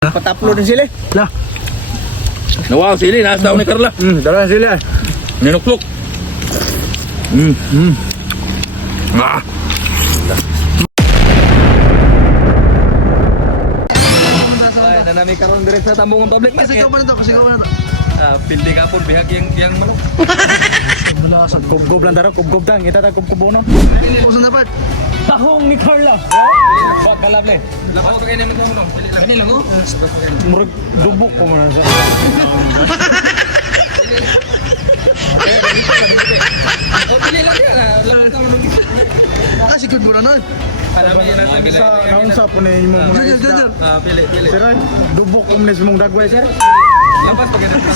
Pataplo din sila. Lah. Nawaw sili, nasa ni Carla. Dala sila. Ninuklok. Ah. Ay, nanami karon dire sa Tambungan Public Market. Kasigaw man ito, kasigaw man ito. Pildi ka po bihag yang manok. Wala sa Kubgob lang taro, kubgob lang. Kita ta kubkubono. puso na part. Tahong ni Carla. Bak kalable. Lapas pa kayo naman kung ano. Pili lang oh. Murag dubok ko man sa. Oh, pili lang yan. Lapas naman nung Ah, sigod mo na nun. Sa naunsa po ni mo mga Diyan, isda. diyan. Pili. Sir, ay, dubok ko man mong dagway sir. Lapas pa kayo naman.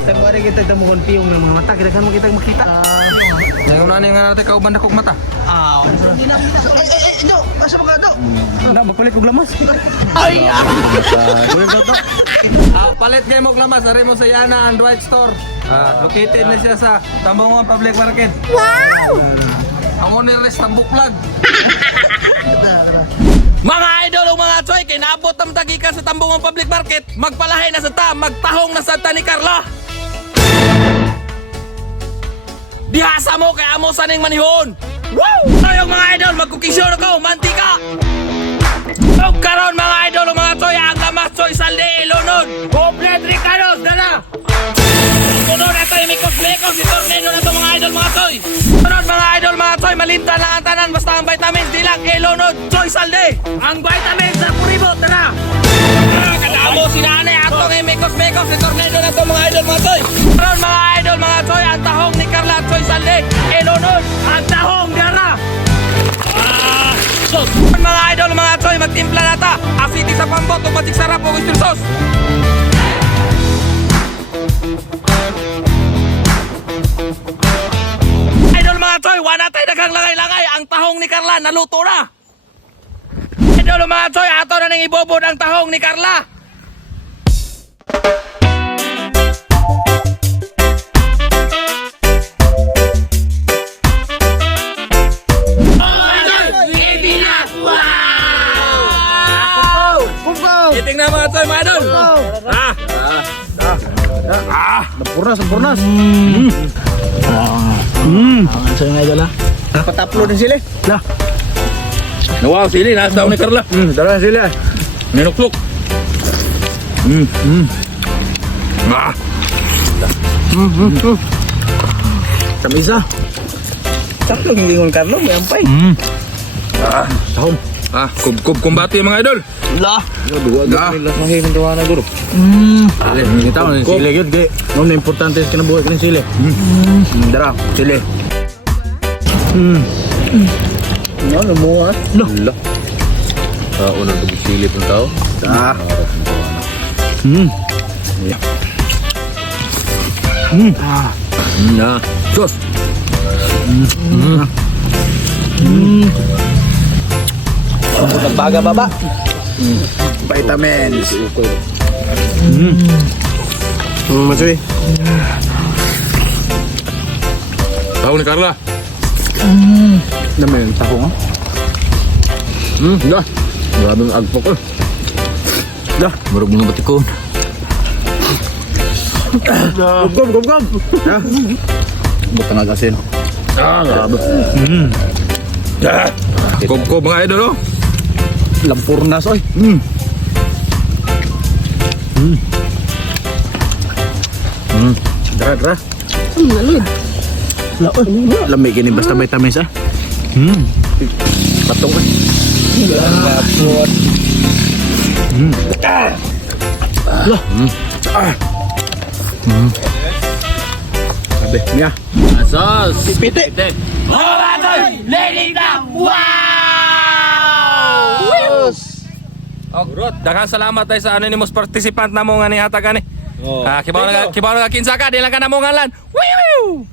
Sa pare kita temukan piung ng mga mata, kita kan mo kita makita. Ngayon na nga natin kauban na kong mata. No! Asa ba ka, no? Na magpalit og lamas. Palit kayo mo klamas. Ari mo sa Yana Android Store. Located na siya sa Tambungan Public Market. Wow! Amo ni Res Tambuk Vlog. Mga idol o mga choy, kinaabot ang tagikan sa Tambungan Public Market. Magpalahay na sa ta, magtahong na sa ta ni Carla. Dihasa mo kay amo saning manihon. Woo! Tayong mga idol, magkukisyon ako, mantika. O karon mga idol o mga choy, ang lamas choy salde ilunod. Komplet Ricardos, dala. Sunod na tayo, mikos-mikos, itornado na ito mga idol mga choy. Sunod mga idol mga choy, malintan lang ang tanan, basta ang vitamins, dilang ilunod, choy salde. Ang vitamins sa puribo, tara. Kadamo si nanay, atong mikos-mikos, itornado na ito mga idol mga choy. Sunod mga idol mga choy, ang tahong ni Carla, choy salde, ilunod, ang tahong, dara. Sos. Mga idol, mga choy, magtimpla na ta. Asiti sa pambot, upatik sarap, o gusto sos. Idol mga choy, wala tayo daghang langay-langay. Ang tahong ni Carla, naluto na. Idol mga choy, ato na nang ibobod ang tahong ni Carla. Iting na mga choy, mga idol. Sempurna. Ang sa nga idol ha. Pataplo din sila. Lah. Nawaw sili, nasa ni Carla. Dala sila. Ninuklok. Ah. Kamisa. Tatlo hindi ngon Carlo, may ampay. Tahong. Kub kumbati mga idol. Lah. Dua Lah. nila sa hiling tuwa na guro. Kita mo sila gyud kay no na importante sa kinabuhi kan sila. Dara, sila. No mo ah. Lah. Una to sili pun tao. Ah. Na. Sos. Baga baba. Vitamins. Masoy. Tahu ni Carla. Naman tahong ah. Dah. Grabe ang agpok ko. Dah. Marog mo ng batikon. Gom. Bukan agasin. Grabe. Kub mga idol oh. Lampurnas oy. Dara. Lamig ini basta vitamins ah. Patong kan. Abe, Mia. Asos. Piti. Alright, lady down. Wow! Oh, daghang salamat tayo sa anonymous participant na mo nga ni hatag ani. Kibaw na kinsa ka, di lang ka na mo ngalan. Woo!